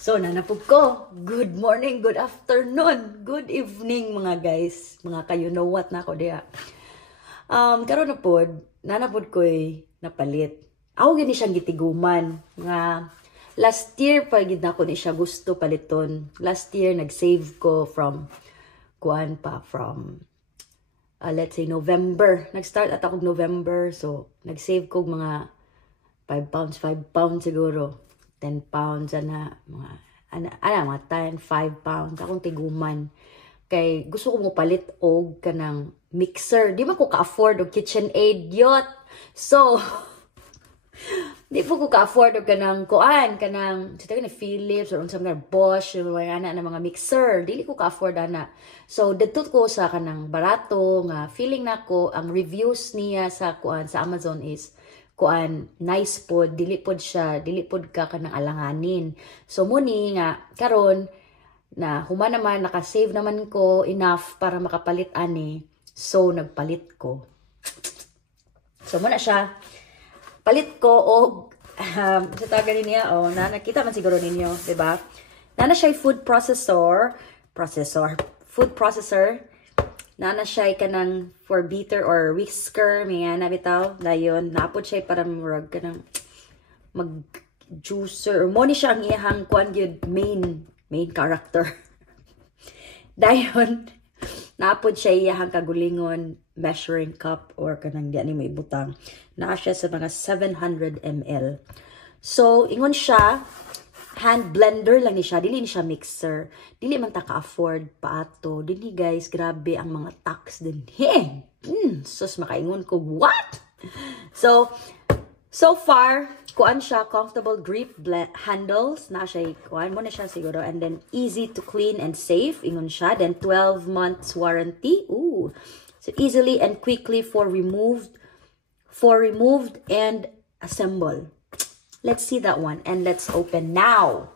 So, nanapog ko. Good morning, good afternoon, good evening mga guys. Mga kayo know what na ako diya. Karon na pod, nanapod ko napalit. Ako gini siyang gitiguman. Nga, last year pa gid na ko ni siya gusto paliton. Last year, nag-save ko from, let's say November. Nag-start at ako November. So, nag-save ko mga 5 pounds siguro. 10 pounds mga 10, 5 pounds akong tiguman kay gusto ko mo palit og kanang mixer. Di man ko ka-afford og KitchenAid yot. So di po ko ka-afford og kanang kanang Philips or unsa man Bosch or ana na mga mixer. Dili ko ka-afford ana. So dito ko sa kanang barato nga feeling nako ang reviews niya sa sa Amazon is nice pod, dili pod ka kanang alanganin. So muni nga karon na human naman naka-save naman ko enough para makapalit ani. So nagpalit ko. So muna siya palit ko og sa taga niya nakita man siguro ninyo, di ba? Nana siya food processor. Nana siya kanang for beater or whisker, mga nabitaw, dayon, napod siya para murag kanang mag-juicer, or mo ni siya ang iyahang main character. Dayon, napod siya iyahang kagulingon, measuring cup, or kanang di ani may butang. Naa siya sa mga 700 ml. So, ingon siya, hand blender lang ni siya, dili ni siya mixer. Dili man ta ka-afford pa ato. Dinhi guys, grabe ang mga tax din. Sus makaingon ko, what? So far, kuan siya, comfortable grip handles. Na siya, kuan mo na siya siguro. And then, easy to clean and safe. Ingon siya. Then, 12 months warranty. Ooh. So, easily and quickly for removed and assemble. Let's see that one. And let's open now.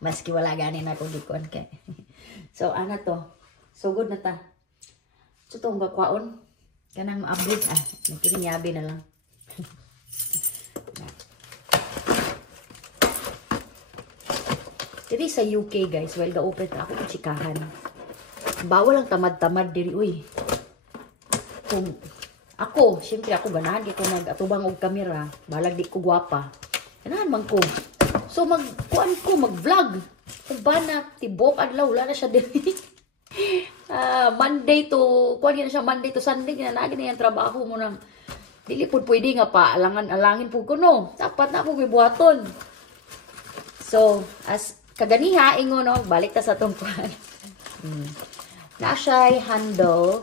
Maski wala ganin ako gikon kay. So, ano to? So, good na ta. So, itong bakwaon. Kanang maabot. Nagkininyabi na lang. Diri sa UK, guys, while open ta, ako chikahan. Bawal ang tamad-tamad diri, uy. Ako, siyempre ako ganahan di ko mag-atubang og kamera, balag di ko gwapa. Ganahan man ko. So mag-vlog. Ug bana tibok adlaw wala na siya diri. Monday to Sunday ginanagi na yung trabaho mo nang dili pud pwede nga pa alangin pud ko no. Dapat na pud buhaton. So, as kaganiha ingon no, balik ta sa tong kuan. Na siya handle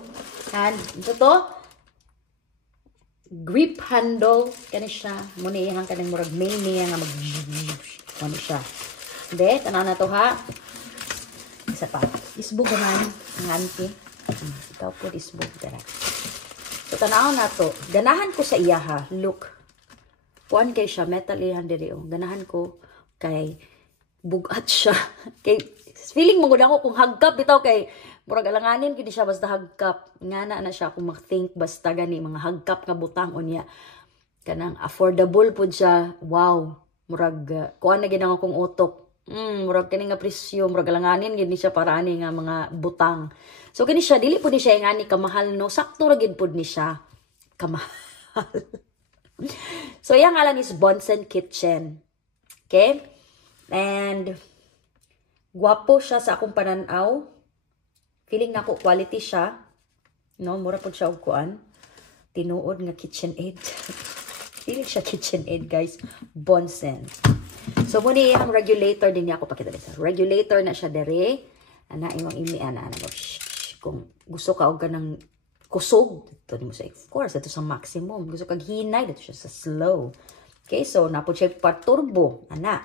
ito to grip handle kani siya muna iyang kanang murag main niya nga mag siya. Then tanan na to ha. Isa pa. Isbog naman ang auntie. Ikaw po isbog dara. So tanaw na to. Ganahan ko sa iya ha. Look. Kuan kay siya metal iyan diri oh. Ganahan ko kay bugat siya. Kay feeling mo gud ako kung hagkap bitaw kay murag alanganin gid siya basta hagkap. Ngana na siya kung mag-think basta gani mga hagkap nga butang unya. Kanang affordable pud siya. Wow. Murag kuan na gid ang akong utok. Murag kani nga presyo, murag alanganin gid ni siya para ani nga mga butang. So kani siya dili pud ni siya ngani kamahal no. Sakto ra gid pud ni siya kamahal. So yang ngalan is Bunsen Kitchen. Okay? And guwapo siya sa akong pananaw. Feeling nako quality siya. No, mura po siya og kuan. Tinuod nga KitchenAid. Feeling siya KitchenAid, guys. Bunsen. So, muna yung regulator din niya ako pakita sa. Regulator na siya dere. Ana, imong imiana. Kung gusto ka og kanang kusog, ito mo sa, of course, ito sa maximum. Gusto kag hinay, ito siya sa slow. Okay, so, napod siya pa-turbo. Ana.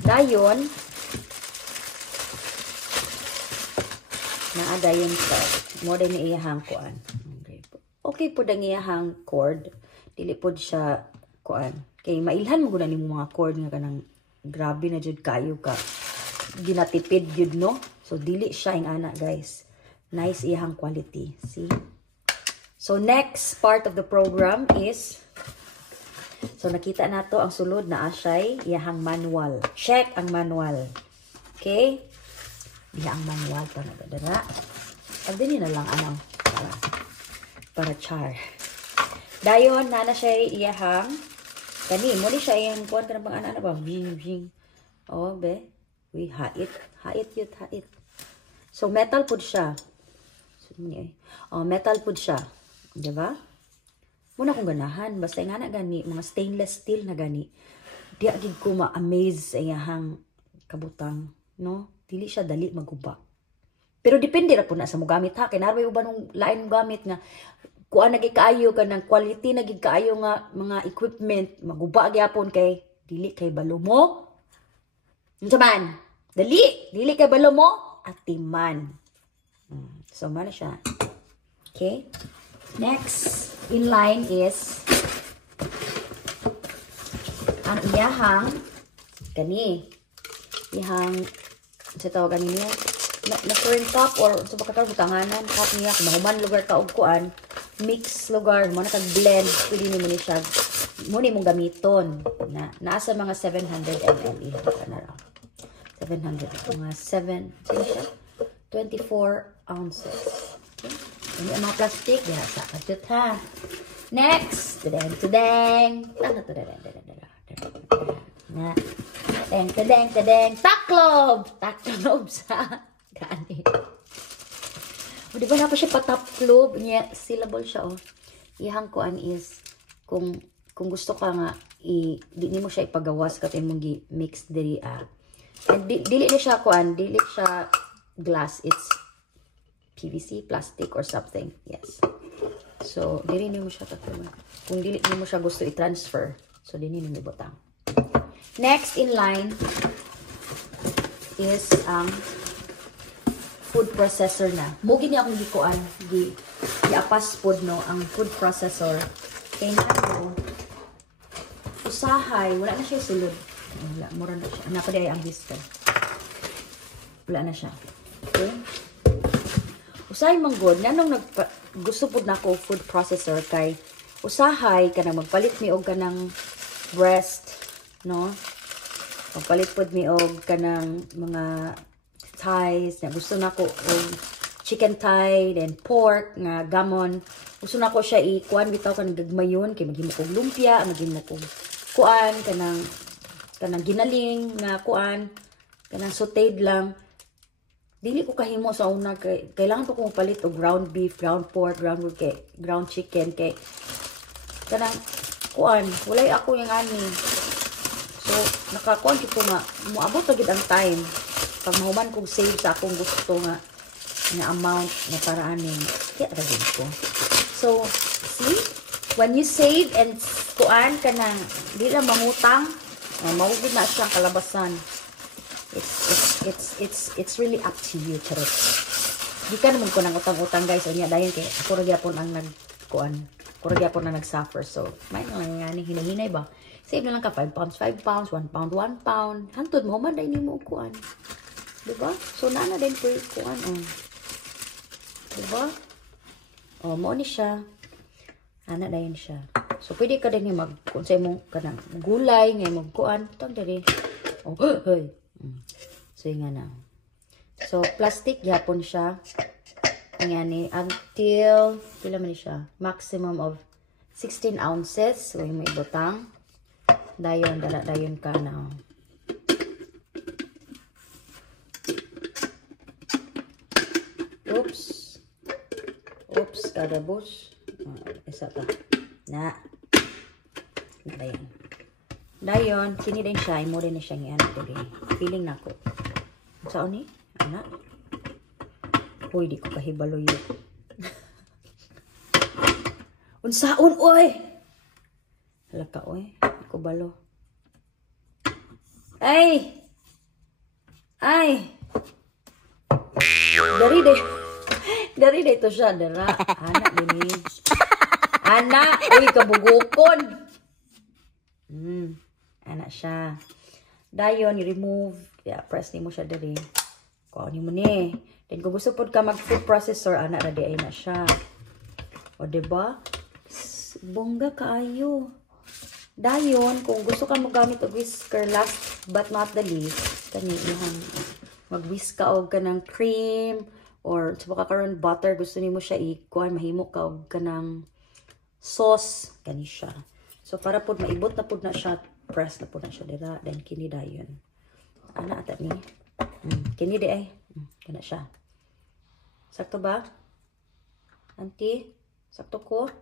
Dayon, naadayon sa mo din iyahang kuan. Okay po dang iyahang cord. Dili pod siya kuan. Kay mailhan mo gud nimo mga cord nga kanang grabe na jud kayo ka. Ginatipid jud no. So dili siya ing ana guys. Nice iyahang quality. See? So next part of the program is So nakita nato ang sulod na asyay iyahang manual. Check ang manual. Okay? Diha ang manual para dara. Pag din na lang ano para char. Dayon na siya iyahang kani mo ni siya iyang kuan kana bang ana ba bing. Oh be. We hait yut. So metal pud siya. Oh, metal pud siya. Di ba? Muna kong ganahan. Basta nga na gani, mga stainless steel na gani. Di agad ko ma-amaze sa iyahang kabutang. No? Dili siya dali maguba. Pero depende ra po na sa mo gamit ha. Kaya naroy ba nung lain mo gamit nga kuan nagikaayo ka ng quality nagikaayo nga mga equipment maguba gyapon kay dili kay balo mo. Unsa man? Dili kay balo mo atiman. So, mana siya. Okay? Next in line is ang iyahang kani. Iyahang sa tawagan niya na current cup or sa pagkakaroon butanganan cup niya kung mahuman lugar ka og kuan mix lugar mo na kag-blend pwede ni mo ni siya mo ni mong gamiton na nasa mga 700 ml iha na ra 700 mga 7 siya 24 ounces. Okay? Ini ang mga plastic. Diha sa kadut ha. Next. Tudeng. Tudeng. Taklob sa gani. O, di ba na pa siya pataplob? Niya, syllable siya, oh. Ihang kuan is, kung gusto ka nga, di mo siya ipagawas kasi mong mix diri, And dili na siya kuan, dili siya glass, it's PVC, plastic, or something. Yes. So, dili mo siya tatulog. Kung dili mo siya gusto i-transfer, so dili mo ibutang. Next in line is ang food processor na. Mugi niya akong gikuan, di-apas pod no, ang food processor. Kaya na ko, usahay, wala na siya sulod. Wala, mura na siya. Napaday ang whisker. Wala na siya. Okay? Usahay manggod, nanong gusto po na ko food processor kay usahay ka na magpalit mi og kanang breast, no? Magpalit po mi og kanang mga thighs, na gusto na ko og chicken thigh, then pork, nga gamon. Gusto na ko siya i-kuan bitaw kanang gagmayon, kay maghimo kog lumpia, maghimo kog kuan, kanang ginaling, nga kuan, kanang sauteed lang. Dili ko kahimo sa una kay kailangan pa ko palit og ground beef, ground pork, ground chicken kay kanang kuan, walay ako yung ani. So nakakuan ko nga moabot na gid ang time pag mahuman kog save sa akong gusto nga amount na para anin. Kaya ra gid ko. So see, when you save and kuan kanang di lang mangutang, mawugid na siya kalabasan. It's really up to you, charot. Di ka naman ko nang utang-utang guys, o niya dahil kay ako rin yapon ang nagkuan, ako rin yapon ang nag-suffer. So may lang nga ni hinahinay ba, save na lang ka 5 pounds 5 pounds, 1 pound 1 pound, hantod mo man dahil mo kuan, diba? So nana din po yung kuan, diba? Mo ni siya, ana dahil siya. So pwede ka din kung sa mong kanang gulay ngay magkuan, tang dali. Hey. So nga na. So plastic yapon siya. Ngani until pila man siya, maximum of 16 ounces. So yung may butang. Dayon dayon ka na. Oops, kadabos. Isa ta. Na. Dayon, kini din siya, mo rin na siya nga today. Feeling na ko. Saan ni? Anak? Uy, di ko kahibalo yun. Unsaon, oy! Halaka, oy. Di ko balo. Ay! Dari de ito siya, dara. Anak, dinig. Anak, uy, kabugukon. Anak siya. Dayon, i-remove. Kaya, press ni mo siya dari. Kuha ni mo ni. Then, kung gusto po ka mag-food processor, anak na di ay na siya. O, diba? Bongga kaayo. Dayon, kung gusto ka mo gamit og whisker, last but not the least, kani ihan mag-whisk ka og kanang cream or subuka karon butter, gusto nimo siya ikuan mahimo ka og kanang sauce kani siya. So para pud maibot na pud na siya, press na pud na siya dira, then kini dayon. Ana ata ni. Kini di ay. Kana siya. Sakto ba? Auntie, sakto ko?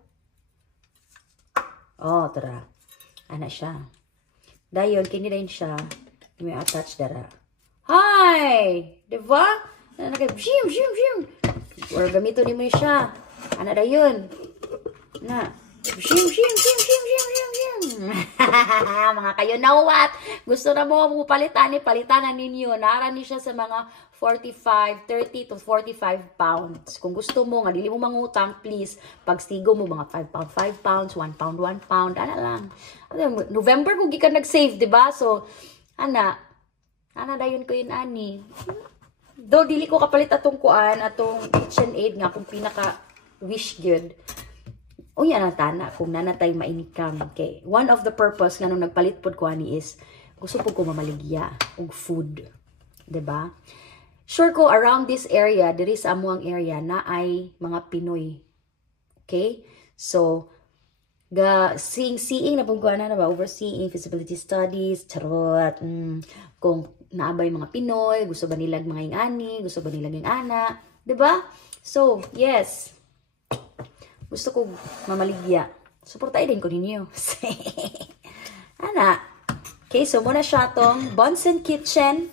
Oh, tara. Ana siya. Dayon, kini dayon siya. May attach dara. Hi! Diba? Shim, shim, shim. Or gamito ni mo siya. Ana dayon. Na. Shim, shim, shim, shim, shim, shim, shim. Mga kayo, now what? Gusto na mo palitan na ninyo. Nara ni siya sa mga 30 to 45 pounds. Kung gusto mo, nga dili mo mangutang, please, pagstigo mo, mga 5 pounds, 1 pound, ana lang. November, kung gikan nag-save, diba? So, ana dayon ko yun, ani. Do, dili ko kapalit atong kuan, atong KitchenAid nga, kung pinaka-wish good. O yan ang tana, kung nanatay mainikam. Okay. One of the purpose nga nung nagpalit pod ko ani is, gusto po ko mamaligya, og food. Diba? Sure ko, around this area, diri sa amuang area, na ay mga Pinoy. Okay? So, seeing na pong na ba? Overseeing, feasibility studies, charot. Kung naabay mga Pinoy, gusto ba nilag mga ingani, gusto ba nilag yung ana. Diba? So, yes. Gusto ko mamaligya. Supportay din ko ninyo. Ana. Okay, so muna siya tong Bunsen Kitchen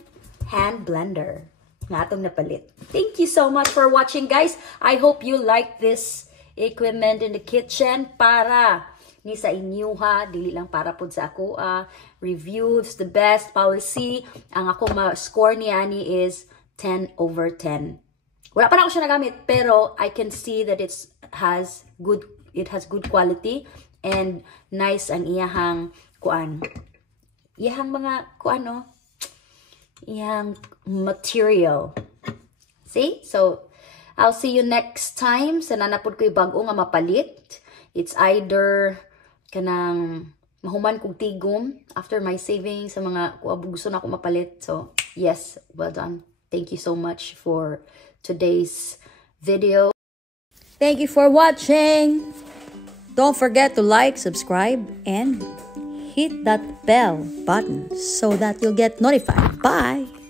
Hand Blender. Nga atong napalit. Thank you so much for watching, guys. I hope you like this equipment in the kitchen para ni sa inyo ha. Dili lang para pod sa ako. Reviews, the best policy. Ang ako ma-score niya ni is 10/10. Wala pa na ako siya nagamit, pero I can see that it has good quality and nice ang iyahang kuan. Iyahang mga kuan no. Iyang material. See? So, I'll see you next time. Sa nanapod ko yung bago nga mapalit. It's either kanang mahuman kong tigom after my savings sa mga gusto na ako mapalit. So, yes, well done. Thank you so much for today's video. Thank you for watching. Don't forget to like, subscribe, and hit that bell button so that you'll get notified. Bye!